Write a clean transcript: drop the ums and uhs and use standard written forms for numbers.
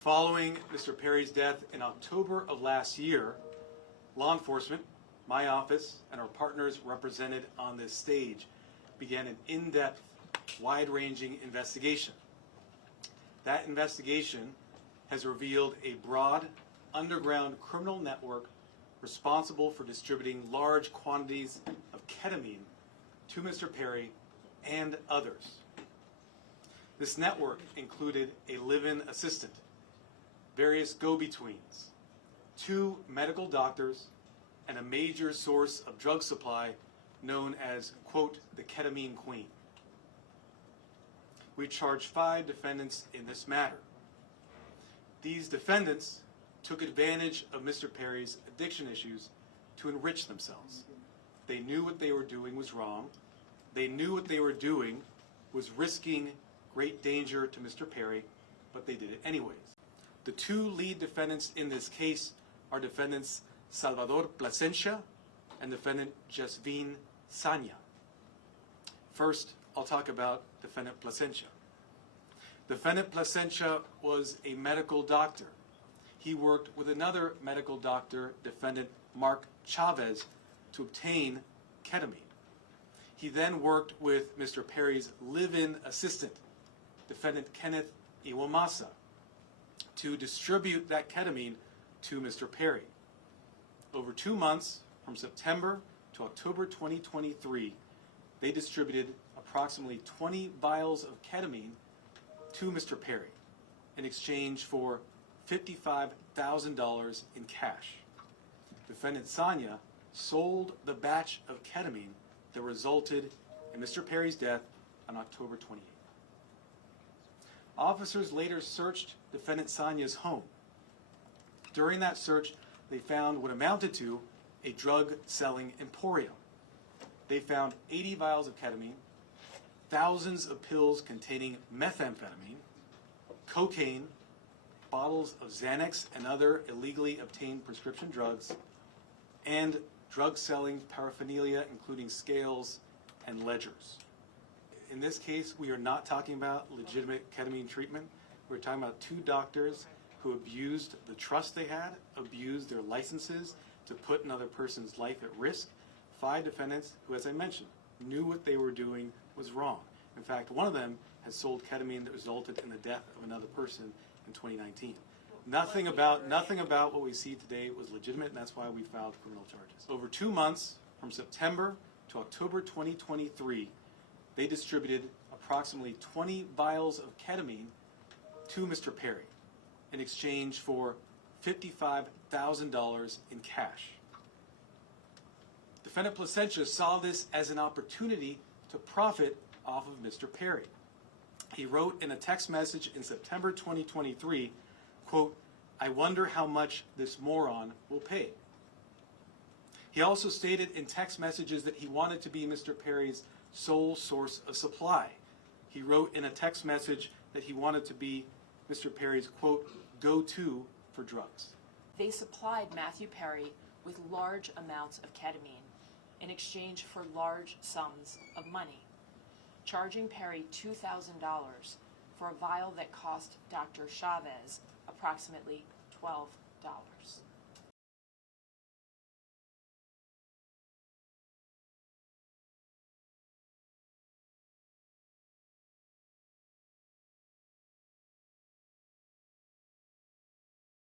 Following Mr. Perry's death in October of last year, law enforcement, my office, and our partners represented on this stage began an in-depth, wide-ranging investigation. That investigation has revealed a broad, underground criminal network responsible for distributing large quantities of ketamine to Mr. Perry and others. This network included a live-in assistant, various go-betweens, 2 medical doctors, and a major source of drug supply known as, quote, the ketamine queen. We charged 5 defendants in this matter. These defendants took advantage of Mr. Perry's addiction issues to enrich themselves. They knew what they were doing was wrong. They knew what they were doing was risking great danger to Mr. Perry, but they did it anyways. The 2 lead defendants in this case are defendants Salvador Plasencia and defendant Jasvin Sanya. First, I'll talk about defendant Plasencia. Defendant Plasencia was a medical doctor. He worked with another medical doctor, defendant Mark Chavez, to obtain ketamine. He then worked with Mr. Perry's live-in assistant, defendant Kenneth Iwamasa, to distribute that ketamine to Mr. Perry. Over 2 months, from September to October 2023, they distributed approximately 20 vials of ketamine to Mr. Perry in exchange for $55,000 in cash. Defendant Sanya sold the batch of ketamine that resulted in Mr. Perry's death on October 28th. Officers later searched defendant Sanya's home. During that search, they found what amounted to a drug-selling emporium. They found 80 vials of ketamine, thousands of pills containing methamphetamine, cocaine, bottles of Xanax and other illegally obtained prescription drugs, and drug-selling paraphernalia including scales and ledgers. In this case, we are not talking about legitimate ketamine treatment. We're talking about 2 doctors who abused the trust they had, abused their licenses to put another person's life at risk. 5 defendants who, as I mentioned, knew what they were doing was wrong. In fact, one of them has sold ketamine that resulted in the death of another person in 2019. Nothing about what we see today was legitimate, and that's why we filed criminal charges. Over 2 months, from September to October 2023, they distributed approximately 20 vials of ketamine to Mr. Perry in exchange for $55,000 in cash. Defendant Plasencia saw this as an opportunity to profit off of Mr. Perry. He wrote in a text message in September 2023, quote, "I wonder how much this moron will pay." He also stated in text messages that he wanted to be Mr. Perry's sole source of supply. He wrote in a text message that he wanted to be Mr. Perry's, quote, "go-to for drugs." They supplied Matthew Perry with large amounts of ketamine in exchange for large sums of money, charging Perry $2,000 for a vial that cost Dr. Chavez approximately $12.